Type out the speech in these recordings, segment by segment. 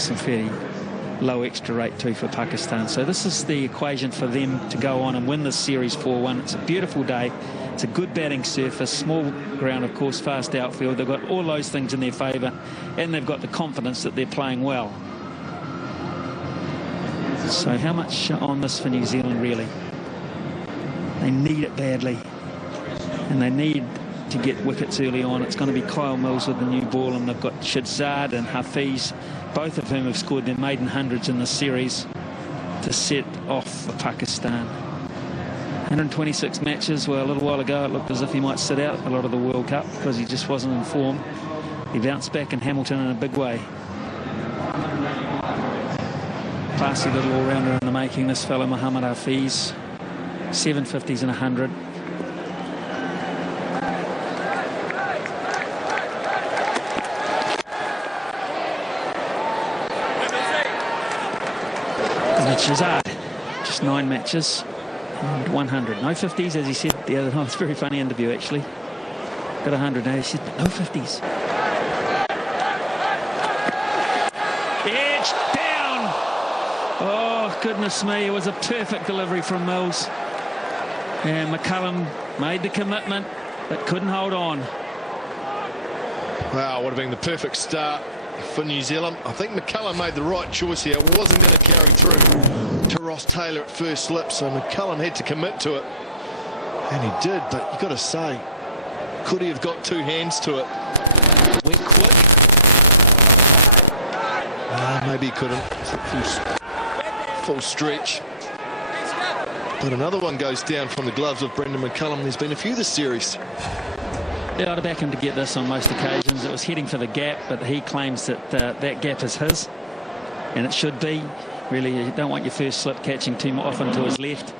some fairly low extra rate too for Pakistan. So this is the equation for them to go on and win this series 4-1. It's a beautiful day. It's a good batting surface, small ground, of course, fast outfield. They've got all those things in their favour, and they've got the confidence that they're playing well. So how much on this for New Zealand, really? They need it badly, and they need to get wickets early on. It's going to be Kyle Mills with the new ball, and they've got Shahzad and Hafiz, both of whom have scored their maiden hundreds in this series, to set off for Pakistan. 126 matches. Well, a little while ago it looked as if he might sit out a lot of the World Cup because he just wasn't in form. He bounced back in Hamilton in a big way. Classy little all-rounder in the making, this fellow Mohammad Hafiz. 750s and 100. Shahzad, just 9 matches and 100. No 50s, as he said the other night. It's a very funny interview, actually. Got 100 now. He said, no 50s. Edge down. Oh, goodness me. It was a perfect delivery from Mills. And McCullum made the commitment, but couldn't hold on. Wow, would have been the perfect start for New Zealand. I think McCullum made the right choice here. It wasn't going to carry through to Ross Taylor at first slip, so McCullum had to commit to it, and he did. But you've got to say, could he have got 2 hands to it? Went quick. Maybe he couldn't. Full stretch. But another one goes down from the gloves of Brendan McCullum. There's been a few this series. Yeah, I'd back him to get this on most occasions. It was heading for the gap, but he claims that that gap is his, and it should be. Really, you don't want your first slip catching too often to his left.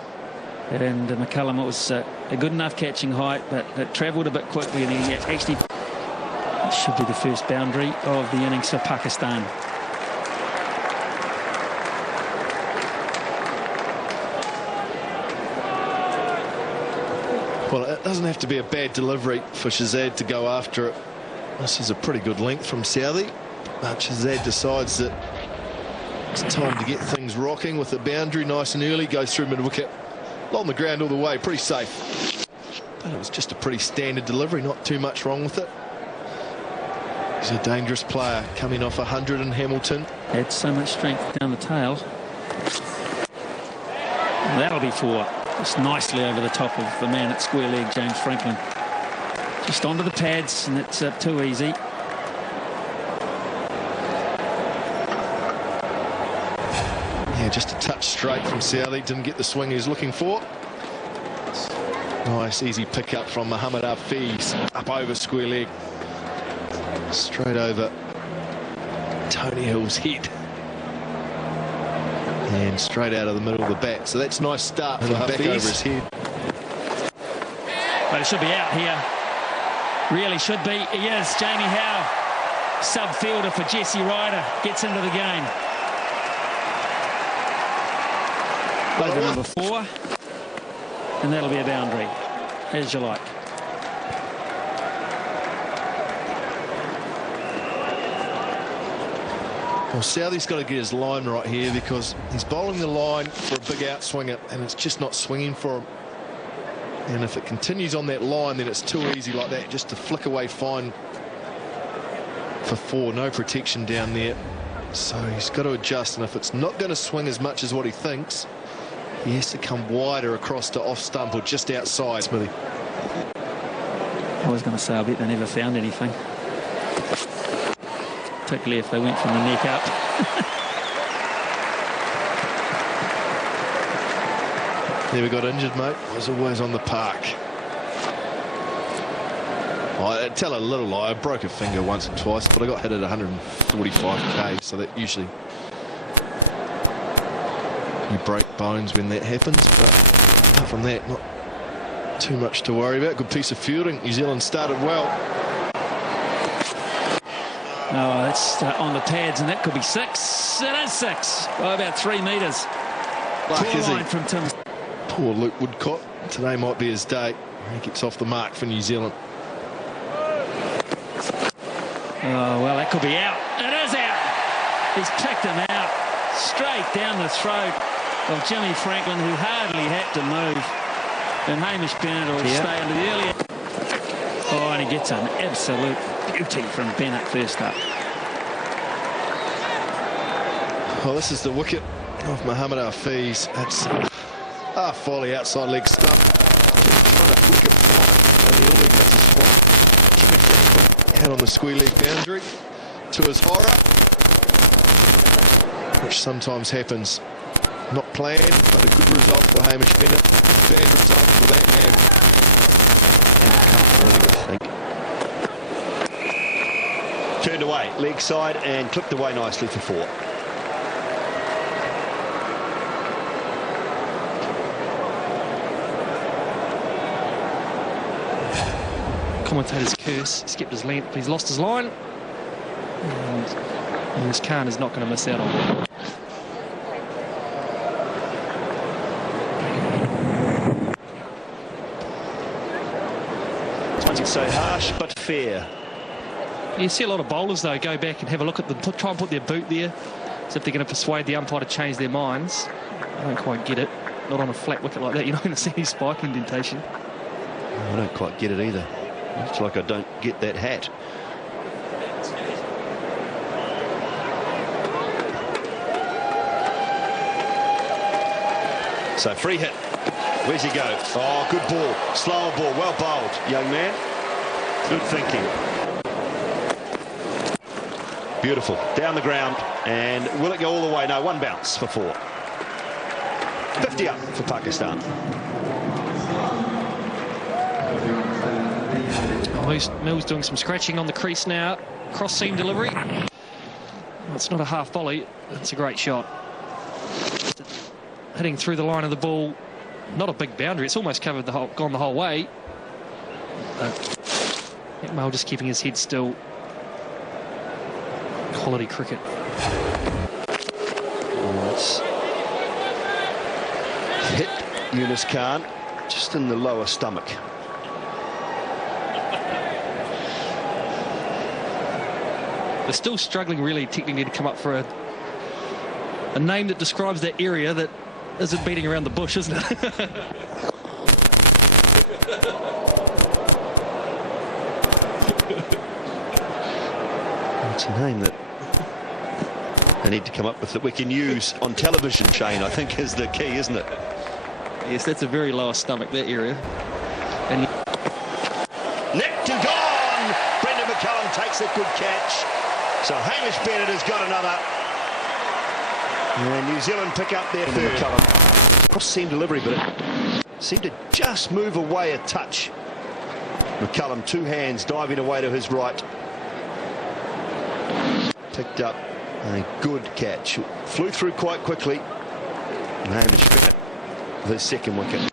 And McCullum, it was a good enough catching height, but it travelled a bit quickly, and he actually should be the first boundary of the innings for Pakistan. Well, it doesn't have to be a bad delivery for Shahzad to go after it. This is a pretty good length from Southey, but Shahzad decides that it's time to get things rocking with the boundary nice and early. Goes through mid-wicket, along the ground all the way, pretty safe. But it was just a pretty standard delivery, not too much wrong with it. He's a dangerous player, coming off 100 in Hamilton. Had so much strength down the tail. That'll be 4. Just nicely over the top of the man at square leg, James Franklin. Just onto the pads, and it's too easy. Yeah, just a touch straight from Southey. Didn't get the swing he was looking for. Nice, easy pick up from Mohammad Hafiz. Up over square leg. Straight over Tony Hill's head. And straight out of the middle of the bat. So that's a nice start for Hafiz. Back over his head. But it should be out here. Really should be. He is. Jamie Howe, sub-fielder for Jesse Ryder, gets into the game. Over number 4. And that'll be a boundary, as you like. Well, Southey's got to get his line right here, because he's bowling the line for a big outswinger, and it's just not swinging for him. And if it continues on that line, then it's too easy like that just to flick away fine for 4. No protection down there. So he's got to adjust, and if it's not going to swing as much as what he thinks, he has to come wider across to off stump or just outside. Smithy. I was going to say, I bet they never found anything. Particularly if they went from the neck up. Never got injured, mate. Was always on the park. I tell a little lie. I broke a finger once or twice, but I got hit at 145k, so that usually you break bones when that happens. But apart from that, not too much to worry about. Good piece of fielding. New Zealand started well. Oh, that's on the pads, and that could be 6. It is 6 by about 3 metres. Poor line from Tim. Poor Luke Woodcock. Today might be his day. He gets off the mark for New Zealand. Oh, well, that could be out. It is out. He's picked him out straight down the throat of Jimmy Franklin, who hardly had to move. And Hamish Bennett will stay into the early. Oh, and he gets an absolute beauty from Bennett first up. Well, this is the wicket of Mohamed Hafiz. That's Foley outside leg stump. Out on the square leg boundary to his horror, which sometimes happens. Not planned, but a good result for Hamish Bennett. Bad result for that man. Turned away, leg side, and clipped away nicely for 4. Commentator's curse. He's skipped his length. He's lost his line. And this Khan is not going to miss out on it. It's so harsh but fair. You see a lot of bowlers, though, go back and have a look at them, try and put their boot there, as if they're going to persuade the umpire to change their minds. I don't quite get it. Not on a flat wicket like that. You're not going to see any spike indentation. I don't quite get it either. It's like I don't get that hat. So free hit. Where's he go? Oh, good ball. Slower ball. Well bowled, young man. Good thinking. Beautiful. Down the ground. And will it go all the way? No, 1 bounce for 4. 50 up for Pakistan. Mills doing some scratching on the crease now. Cross seam delivery. Well, it's not a half volley. It's a great shot. Hitting through the line of the ball. Not a big boundary. It's almost covered gone the whole way. Ekmal just keeping his head still. Quality cricket. Let's hit Yunus Khan just in the lower stomach. They're still struggling really technically to come up for a name that describes that area that isn't beating around the bush, isn't it? It's a name that they need to come up with that we can use on television, Shane, I think is the key, isn't it? Yes, that's a very lower stomach, that area. And Nicked and gone! Brendan McCullum takes a good catch. So Hamish Bennett has got another. And New Zealand pick up their third. McCullum. Cross seam delivery, but it seemed to just move away a touch. McCullum, 2 hands diving away to his right. Picked up a good catch. Flew through quite quickly. And Hamish Bennett with his second wicket.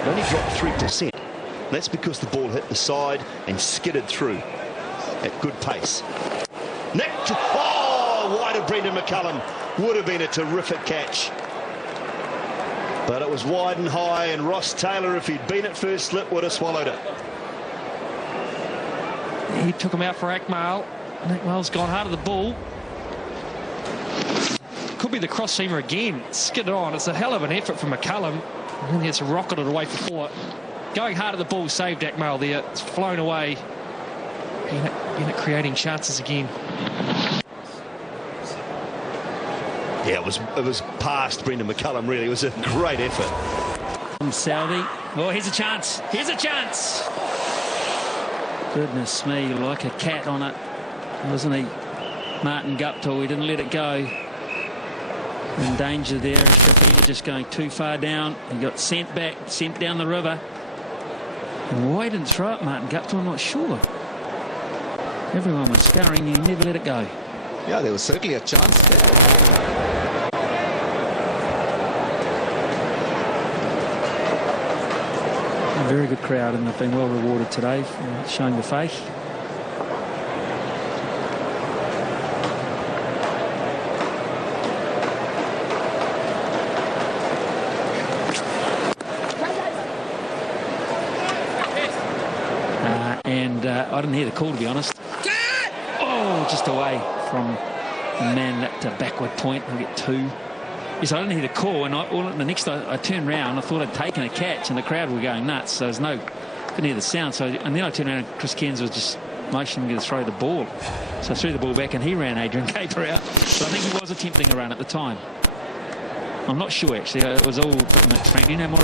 It only dropped 3%. That's because the ball hit the side and skidded through at good pace. Nicked. Oh, wide of Brendan McCullum. Would have been a terrific catch. But it was wide and high, and Ross Taylor, if he'd been at first slip, would have swallowed it. he took him out for Ekmal. And Ekmal's gone hard at the ball. Could be the cross seamer again. Skidded on. It's a hell of an effort from McCullum. And then it's rocketed away for 4. Going hard at the ball saved Ekmal there. It's flown away. Bennett creating chances again. Yeah, it was past Brendan McCullum, really. It was a great effort. From Southey. Oh, here's a chance. Here's a chance. Goodness me, like a cat on it, wasn't he? Martin Guptill, he didn't let it go. In danger there. Shapiro just going too far down. He got sent back, sent down the river. And why didn't throw it, Martin Guptill? I'm not sure. Everyone was scurrying. He never let it go. Yeah, there was certainly a chance there. A very good crowd, and they've been well rewarded today for showing the faith. And I didn't hear the call, to be honest. Oh, just away from the man at backward point. He'll get 2. Yes, I didn't hear the call, and the next I turned round, I thought I'd taken a catch, and the crowd were going nuts. So couldn't hear the sound. So, and then I turned around, and Chris Cairns was just motioning me to throw the ball. So I threw the ball back, and he ran Adrian Caper out. But I think he was attempting a run at the time. I'm not sure, actually. It was all mixed, Frank. Do you know more?